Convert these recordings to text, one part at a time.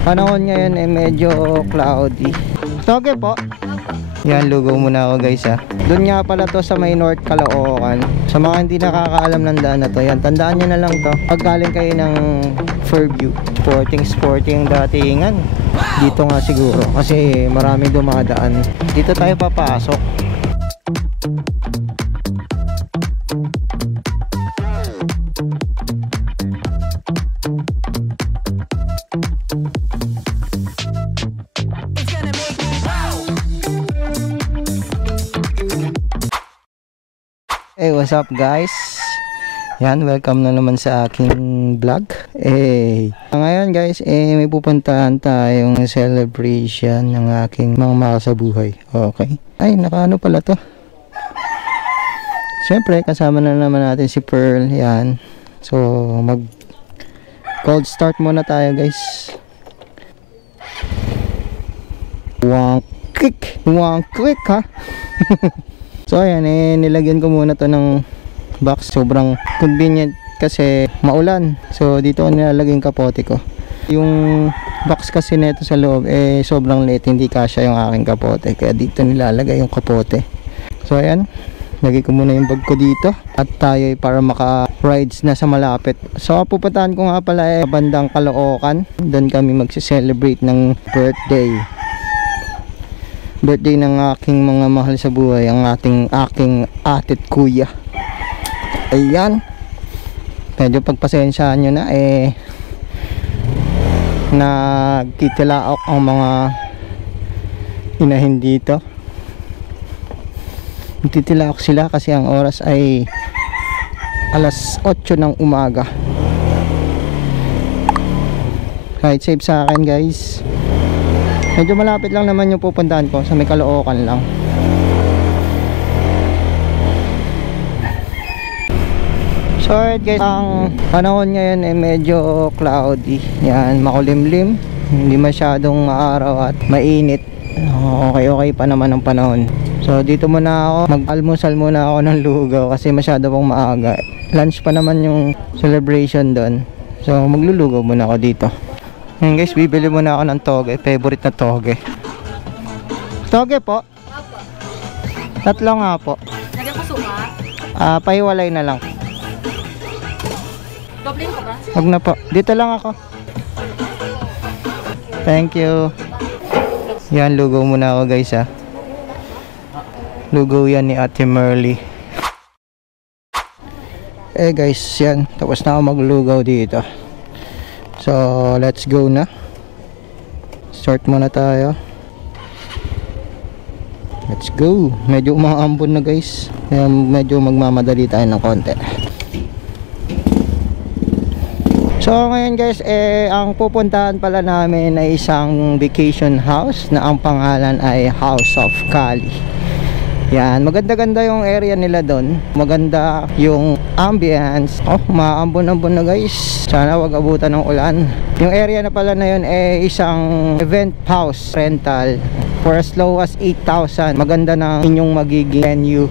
Panahon ngayon ay medyo cloudy. Okay po. Yan, lugaw muna ako guys ha. Doon nga pala to sa may North Caloocan. Sa mga hindi nakakaalam ng daan na to, yan, tandaan nyo na lang to. Pag galing kayo ng Fairview, sporting datingan. Dito nga siguro kasi maraming dumadaan. Dito tayo papasok. Hey, what's up guys? Yan, welcome na naman sa aking vlog. Ngayon guys, may pupuntahan tayong celebration ng aking mga mahal sa buhay. Okay. Ay, nakaano pala to. Siyempre, kasama na naman natin si Pearl. Yan. So, mag cold start muna tayo guys. One click ha. So ayan, nilagyan ko muna to ng box. Sobrang convenient kasi maulan. So dito ko nilalagay yung kapote ko. Yung box kasi nito sa loob sobrang liit, hindi kasya yung aking kapote. Kaya dito nilalagay yung kapote. So ayan, lagay ko muna yung bag ko dito. At tayo para maka-rides na sa malapit. So pupuntahan ko nga pala bandang Caloocan. Doon kami magse-celebrate ng birthday ng aking mga mahal sa buhay, ang aking atit kuya. Ayan, medyo pagpasensyaan nyo na nagtitilaok ang mga inahin dito. Nagtitilaok sila kasi ang oras ay alas 8 ng umaga. Ride safe sa akin guys. Medyo malapit lang naman yung pupuntahan ko, sa may Caloocan lang. So alright guys, ang panahon ngayon ay medyo cloudy. Yan, makulimlim, hindi masyadong maaraw at mainit. Okay pa naman ang panahon. So dito muna ako, mag-almusal muna ako ng lugaw kasi masyado pong maaga. Lunch pa naman yung celebration doon. So maglulugaw muna ako dito. Ngayon guys, bibili muna ako ng toge. Favorite na toge. Toge po? Tatlo nga po. Lagyan ko suka? Pahiwalay na lang. Doblin ko ba? Huwag na po. Dito lang ako. Thank you. Yan, lugaw muna ako guys ha. Lugaw yan ni Ate Merly. Guys, yan. Tapos na ako maglugaw dito. So, let's go na. Start muna tayo. Let's go. Medyo umaambon na guys. Kaya medyo magmamadali tayo ng konti. So, ngayon guys, ang pupuntahan pala namin ay isang vacation house na ang pangalan ay House of Cali. Yan, maganda-ganda yung area nila doon. Maganda yung ambience. Oh, maambon-ambon na guys. Sana wag abutan ng ulan. Yung area na pala na yun isang event house rental for as low as 8,000. Maganda na inyong magiging venue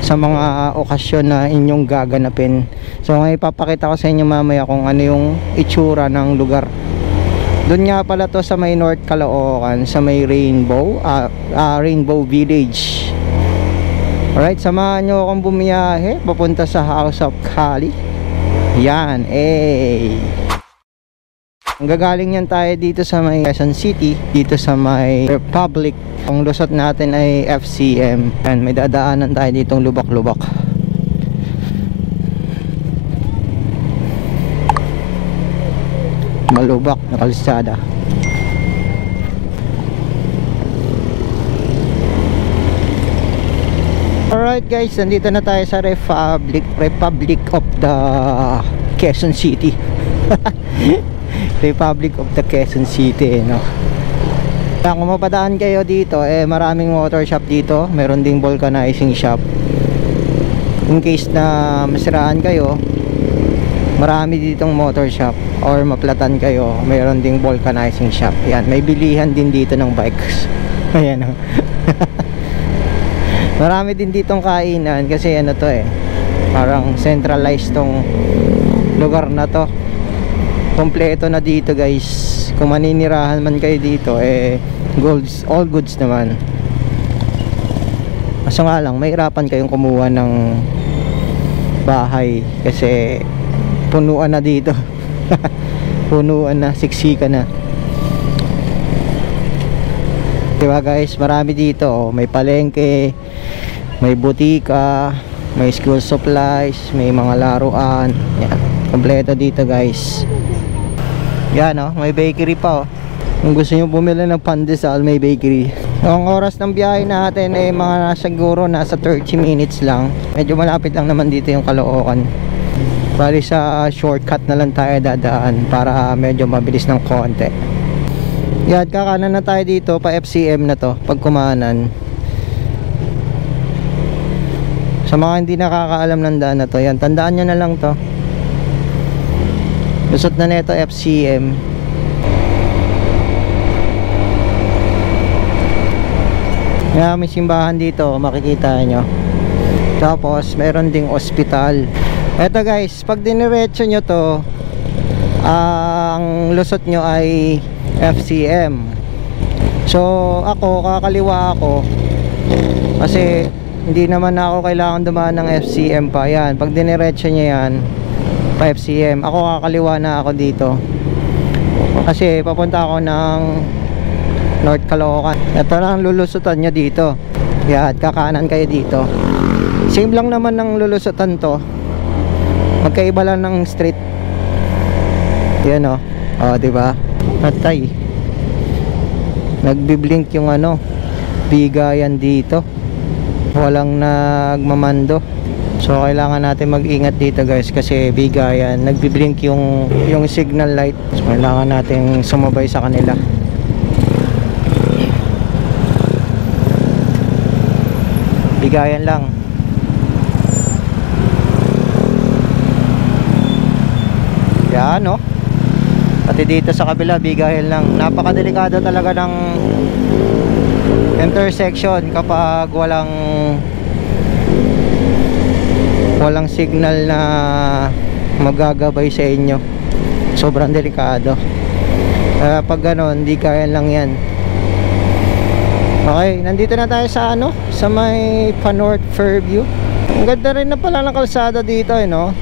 sa mga okasyon na inyong gaganapin. So ngayon ipapakita ko sa inyo mamaya kung ano yung itsura ng lugar. Doon nga pala to sa may North Caloocan, sa may Rainbow Village. Alright, samahan nyo akong bumiyahe papunta sa House of Cali. Yan, Gagaling yan tayo dito sa may Quezon City, dito sa may Republic. Ang lusot natin ay FCM. Yan, may dadaanan tayo ditong lubak-lubak. Malubak na kalsada. Alright guys, nandito na tayo sa Republic of the Quezon City. Republic of the Quezon City, no? Kung mapadaan kayo dito, maraming motor shop dito. Meron ding vulcanizing shop. In case na masiraan kayo, marami ditong motor shop. Or maplatan kayo, meron ding vulcanizing shop. Yan, may bilihan din dito ng bikes. Ayan o. Marami din ditong kainan kasi ano to parang centralized tong lugar na to. Kompleto na dito guys. kung maninirahan man kayo dito, all goods naman. Kaso nga lang, mahirapan kayong kumuha ng bahay kasi punuan na dito. Punuan na, siksika na. Diba guys, marami dito, oh. May palengke, may butika, may school supplies, may mga laruan. Yan, kompleto dito guys. Yan, oh, may bakery pa, oh. Kung gusto nyo bumili ng pandesal, may bakery. Ang oras ng biyahe natin ay mga siguro nasa 30 minutes lang. Medyo malapit lang naman dito yung Caloocan. Bali sa shortcut na lang tayo dadaan para medyo mabilis ng konti. Yan, kakanan na tayo dito pa FCM na to, pag kumanan. Sa mga hindi nakakaalam ng daan na to, yan, tandaan nyo na lang to. Lusot na neto FCM. Yan, may simbahan dito, makikita nyo. Tapos meron ding ospital. Eto guys, pag diniretso nyo to, ang lusot nyo ay FCM. So ako, kakaliwa ako kasi hindi naman ako kailangan dumaan ng FCM pa. Yan, pag diniretso nyo yan pa FCM, ako kakaliwa na ako dito kasi papunta ako ng North Caloocan. Ito lang lulusutan nyo dito. Yan, kakanan kayo dito. Same lang naman ng lulusutan to, magkaiba lang ng street. Yan, oh. Oh, diba? Patay. Nagbiblink yung ano, bigayan dito. Walang nagmamando. So kailangan natin mag-ingat dito guys kasi bigayan, nagbiblink yung signal light. So kailangan natin sumabay sa kanila. Bigayan lang. Yan, no? Pati dito sa kabila, bigayan lang. Napakadelikado talaga ng intersection kapag walang signal na magagabay sa inyo. Sobrang delikado. Pag ganon, di kaya lang yan. Okay, nandito na tayo sa ano, sa may pa-North Fairview. Ang ganda rin na pala ng kalsada dito, no?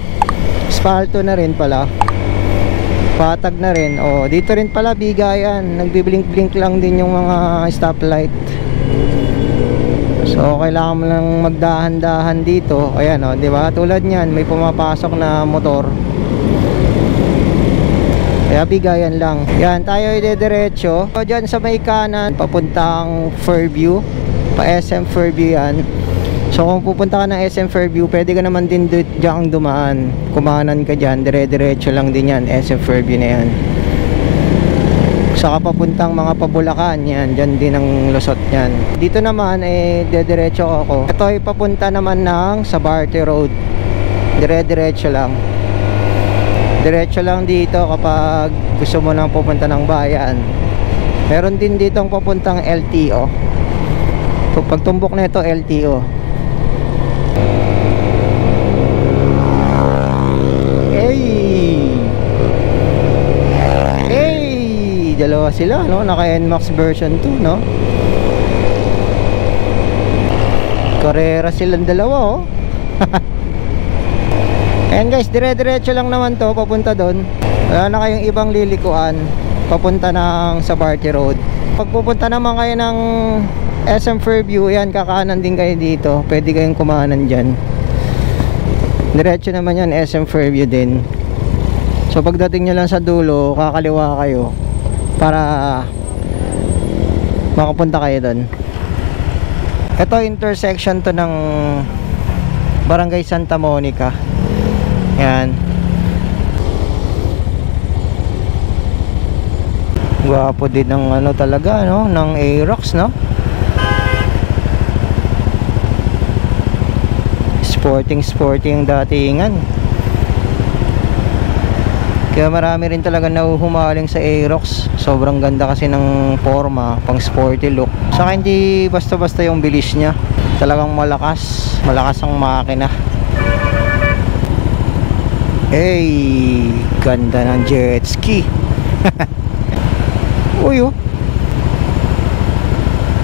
Asfalto na rin pala. Patag na rin. Oh, dito rin pala bigayan. Nagbi-blink-blink lang din yung mga stoplight. So kailangan mo lang magdahan-dahan dito. Ayan, oh, 'di ba? Tulad niyan, may pumapasok na motor. Kaya bigayan lang. Yan, tayo idediretso. So diyan sa may kanan papuntang Fairview. Pa SM Fairview yan. So kung pupunta ka ng SM Fairview, pwede ka naman din diyan dumaan. Kumanan ka dyan, dire-diretso lang din yan, SM Fairview na yan. Saka papuntang mga Pabulacan, yan, dyan din ang lusot yan. Dito naman, dire-diretso ako. Ito ay papunta naman ng Sabarte Road. Dire-diretso lang. Diretso lang dito kapag gusto mo nang pupunta ng bayan. Meron din dito ang papuntang LTO. So, pag tumbok na ito, LTO. Dalawa sila, no? Naka NMAX version 2, no? Carrera silang dalawa, oh. Ayan guys, dire-diretso lang naman to papunta doon. Wala na kayong ibang lilikuan papunta ng Sabarte Road. Pag pupunta naman kayo ng SM Fairview, yan, kakanan din kayo dito. Pwede kayong kumanan dyan. Diretso naman yan, SM Fairview din. So pagdating nyo lang sa dulo, kakaliwa kayo para makapunta kayo doon. Ito intersection to ng Barangay Santa Monica. Yan. Gwapo din ng ano talaga, no, ng Aerox, no? Sporting datingan. Kaya marami rin talaga nahuhumaling sa Aerox. Sobrang ganda kasi ng forma, pang sporty look. Saka hindi basta-basta yung bilis niya. Talagang malakas ang makina. Hey, ganda ng jet ski. Uy oh,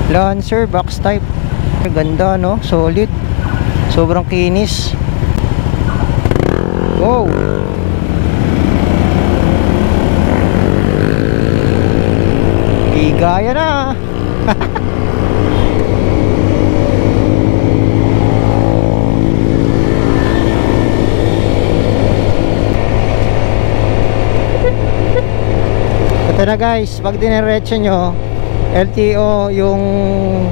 Lancer box type. Ganda no, solid. Sobrang kinis. Wow. Igaya na. Ito na guys, pag diniretso nyo, LTO yung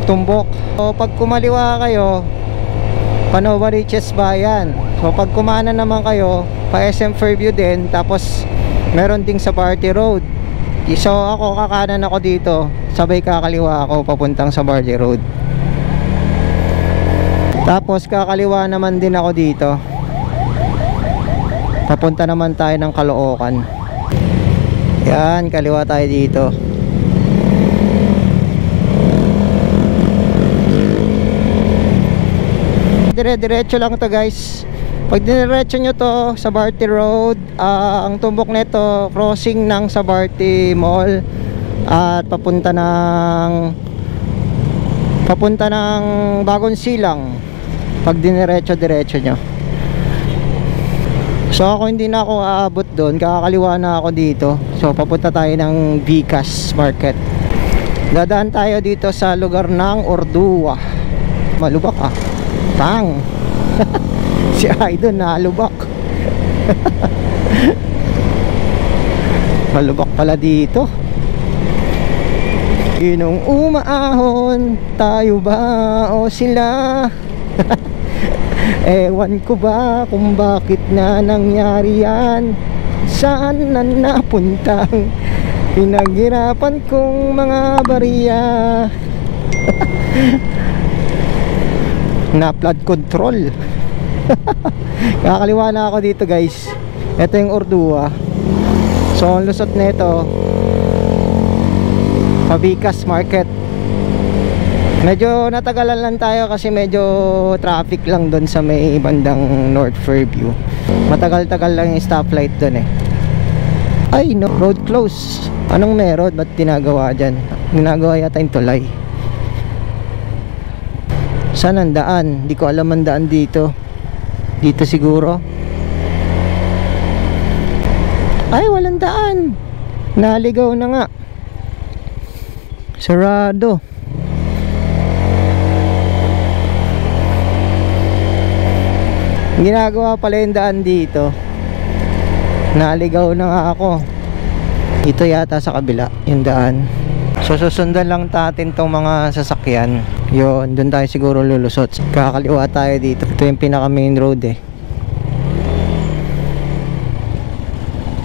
tumbok. So pag kumaliwa kayo, Novaliches Bayan. So pag kumana naman kayo, pa SM Fairview din, tapos meron ding sa Barty Road. So ako, kakanan ako dito, sabay kakaliwa ako papuntang sa Barty Road. Tapos kakaliwa naman din ako dito, papunta naman tayo ng Caloocan. Yan, kaliwa tayo dito. Dire-diretso lang to guys. Pag diniretso nyo to sa Barty Road, ang tumbok nito crossing ng sa Barty Mall at papunta ng Bagong Silang. Pag diniretso-diretso nyo. So ako hindi na ako aabot doon, kakaliwa na ako dito. So papunta tayo ng Vicas Market. Dadaan tayo dito sa lugar ng Ordua. Malubak ah. Tang. Si Idol nalubak. Malubak pala dito. Sinong umaahon, tayo ba o sila? Ewan ko ba kung bakit na nangyari yan. Saan na napuntang pinaghirapan kong mga bariya. Na flood control. Kakaliwa na ako dito guys. Ito yung Ordua. So ang lusot nito, Pabicas Market. Medyo natagalan lang tayo kasi medyo traffic lang doon sa may bandang North Fairview. Matagal-tagal lang yung stoplight doon eh. Ay no, road close. Anong meron? Ba't tinagawa dyan? Ginagawa yata yung tulay. Saan ang daan? Hindi ko alam ang daan dito. Dito siguro. Ay, walang daan. Naligaw na nga. Sarado. Ginagawa pala yung daan dito. Naligaw na nga ako. Ito yata sa kabila yung daan. So susundan lang natin tong mga sasakyan. Yun, doon tayo siguro lulusot. Kakaliwa tayo dito. Ito yung pinaka main road eh.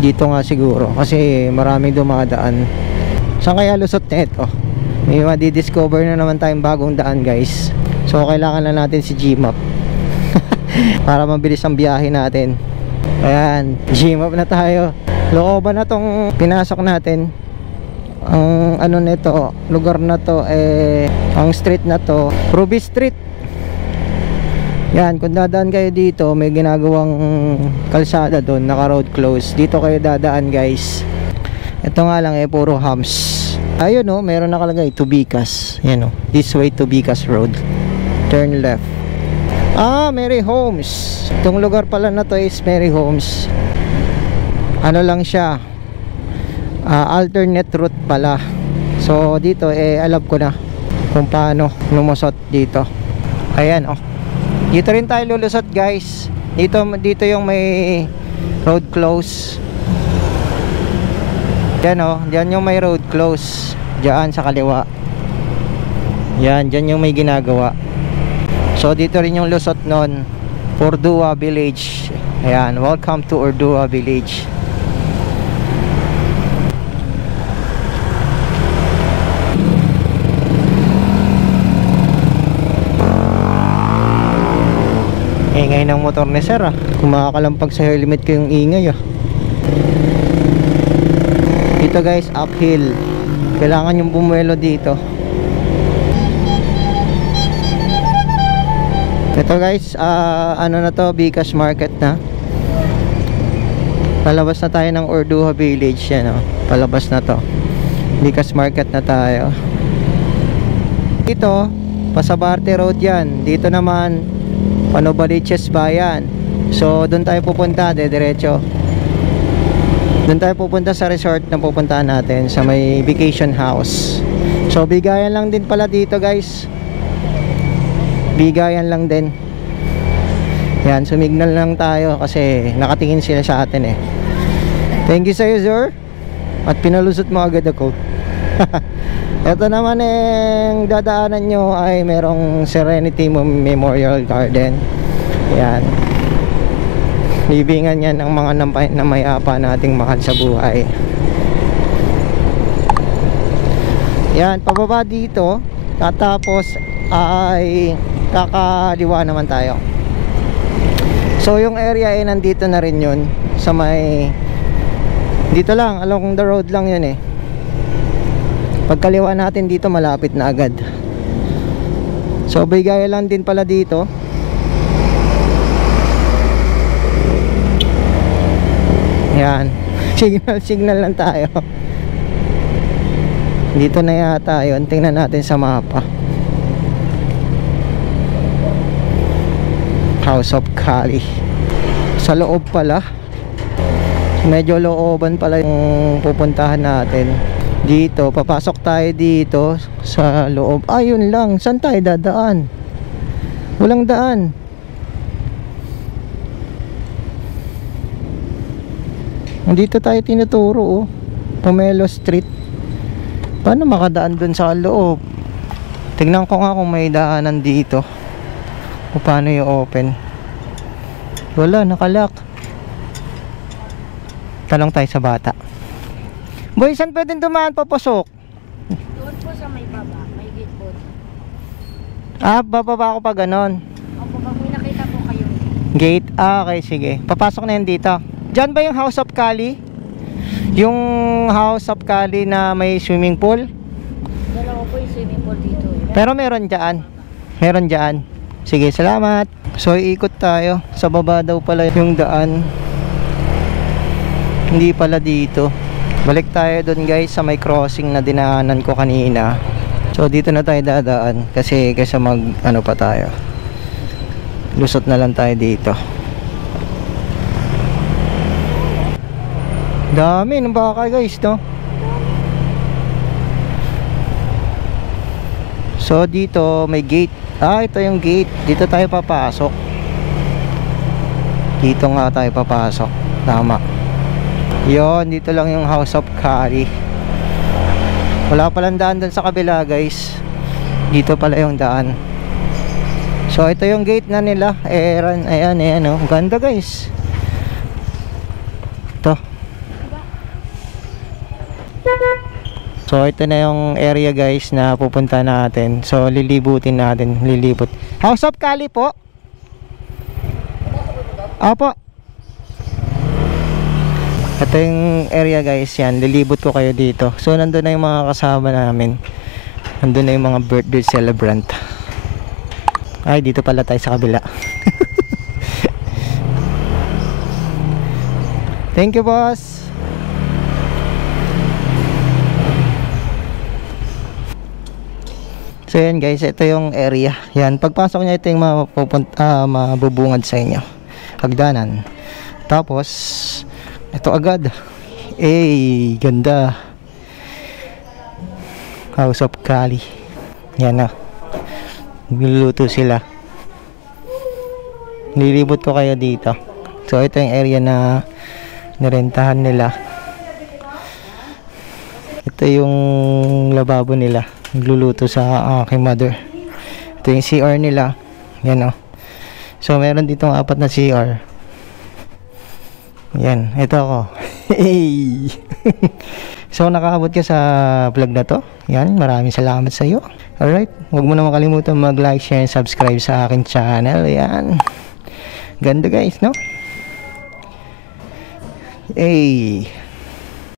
Dito nga siguro kasi maraming dumadaan. Saan kaya lusot na ito? May madidiscover na naman tayong bagong daan guys. So kailangan na natin si Gmap para mabilis ang biyahe natin. Ayan, Gmap na tayo. Looban na tong pinasok natin. Ang ano nito, lugar na to ang street na to, Ruby Street. Yan, kung dadaan kayo dito, may ginagawang kalsada doon, naka road close. Dito kayo dadaan guys. Ito nga lang puro hams. Ayun no, meron nakalagay to Vicas. Yan no, this way to Vicas Road. Turn left. Ah, Mary Homes. Itong lugar pala na to is Mary Homes. Ano lang siya, alternate route pala. So dito alam ko na kung paano lumusot dito. Ayan oh. Dito rin tayo lulusot guys. Dito yung may road close. Yan oh, diyan yung may road close. Diyan sa kaliwa. Yan, diyan yung may ginagawa. So dito rin yung lusot nun, Ordua Village. Ayan, welcome to Ordua Village. Ingay ng motor ni sir ah. Kung makakalampag sa helmet ko yung ingay ah. Dito guys, uphill. Kailangan yung bumuelo dito. Ito guys, ano na to, Vicas Market na. Palabas na tayo ng Ordua Village yan oh. Palabas na to. Likas Market na tayo. Dito Pasabarte Road yan. Dito naman Panobaliches Bayan. So doon tayo pupunta, diretso. Doon tayo pupunta sa resort na pupuntahan natin, sa may vacation house. So bigayan lang din pala dito guys. Bigayan lang din. Yan, sumignal lang tayo kasi nakatingin sila sa atin eh. Thank you sa'yo sir. At pinalusot mo agad ako. Ito naman yung dadaanan nyo ay merong Serenity Memorial Garden. Yan. Libingan yan ng mga namayapa nating mahal sa buhay. Yan, pababa dito. Tapos ay kakaliwa naman tayo. So yung area ay nandito na rin yun. Sa may dito lang, along the road lang yun eh. Pagkaliwa natin dito malapit na agad. So bigay lang din pala dito. Yan. Signal lang tayo. Dito na yata yun. Tingnan natin sa mapa. House of Kali. Sa loob pala. Medyo looban pala yung pupuntahan natin. Dito, papasok tayo dito sa loob. Ayun lang, saan tayo dadaan? Walang daan. Dito tayo tinuturo oh. Pomelo Street. Paano makadaan dun sa loob? Tignan ko nga kung may daanan dito. O paano yung open. Wala, nakalock. Talong tayo sa bata. Boy, saan pwedeng dumaan papasok? Doon po sa may baba, may gate po. Ah, bababa ako pa ganon. Opo, pag may nakita po kayo. Gate? Ah, okay, sige. Papasok na yan dito. Diyan ba yung House of Kali? Yung House of Kali na may swimming pool? Dalawa po yung swimming pool dito. Pero meron dyan. Meron dyan. Sige, salamat. So, iikot tayo. Sa baba daw pala yung daan. Hindi pala dito. Balik tayo doon guys sa may crossing na dinaanan ko kanina. So dito na tayo dadaan kasi kaysa mag ano pa tayo. Lusot na lang tayo dito. Dami ng baka guys, no? So dito may gate. Ah, ito yung gate. Dito tayo papasok. Dito nga tayo papasok. Tama. Yon, dito lang yung House of Kali. Wala palang daan dun sa kabila guys. Dito pala yung daan. So ito yung gate na nila. Ayan, ayan oh. Ganda guys. Ito. So ito na yung area guys na pupunta natin. So lilibutin natin. Lilibot. House of Kali po. Opo. Ito yung area guys, yan, lilibot ko kayo dito. So nandun na yung mga kasama namin. Nandun na yung mga birthday celebrant. Ay, dito pala tayo sa kabila. Thank you boss. So yan guys, ito yung area. Yan, pagpasok nyo ito yung mabubungad sa inyo. Hagdanan. Tapos ito agad. Eh, ganda. House of Kali. Yan na. Niluluto sila. Nilibot ko kayo dito. So ito yung area na nirentahan nila. Ito yung lababo nila. Nagluluto sa aking mother. Ito yung CR nila. Yan o. So meron ditong 4 na CR. Yan, ito ako. Hey! So nakaabot ka sa vlog na to. Yan, maraming salamat sa iyo. Alright, huwag mo na makalimutan mag-like, share, and subscribe sa akin channel. Yan. Ganda guys, no? Hey!